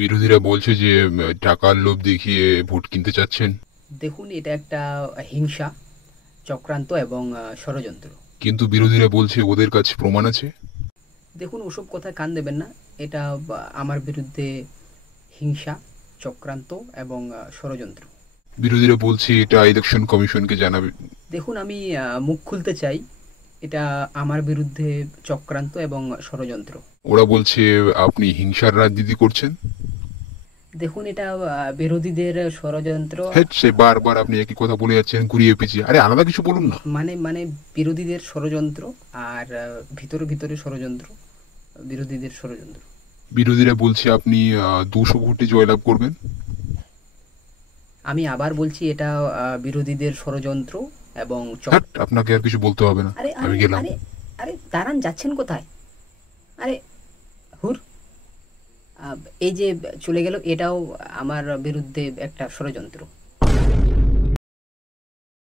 বিরোধীরা বলছে যে টাকার লোভ দেখিয়ে ভোট কিনতে চাচ্ছেন। দেখুন, এটা একটা হিংসা, চক্রান্ত এবং ষড়যন্ত্র। কিন্তু বিরোধীরা বলছে ওদের কাছে প্রমাণ আছে। দেখুন, ওসব কথায় কান দেবেন না। এটা আমার বিরুদ্ধে হিংসা, চক্রান্ত এবং ষড়যন্ত্র। বিরোধীরা বলছে এটা ইলেকশন কমিশনকে জানাবে। দেখুন, আমি মুখ খুলতে চাই, এটা আমার বিরুদ্ধে চক্রান্ত এবং ষড়যন্ত্র। ওরা বলছে আপনি হিংসার রাজনীতি করছেন। দেখুন, এটা বিরোধীদের ষড়যন্ত্র। হ্যাঁ, সে বারবার আপনি একই কথা বলে যাচ্ছেন ঘুরিয়ে পেঁচিয়ে। আরে আলাদা কিছু বলুন না। মানে মানে বিরোধীদের ষড়যন্ত্র আর ভিতরে ভিতরে ষড়যন্ত্র, বিরোধীদের ষড়যন্ত্র। বিরোধীরা বলছে আপনি 200 ভোটে জয়লাভ করবেন। আমি আবার বলছি, এটা বিরোধীদের ষড়যন্ত্র এবং হ্যাঁ, আপনাকে আর কিছু বলতে হবে না। আরে আমি আরে গেলাম। আরে আরে দাঁড়ান, যাচ্ছেন কোথায়? আরে হুর, এই যে চলে গেল, এটাও আমার বিরুদ্ধে একটা ষড়যন্ত্র।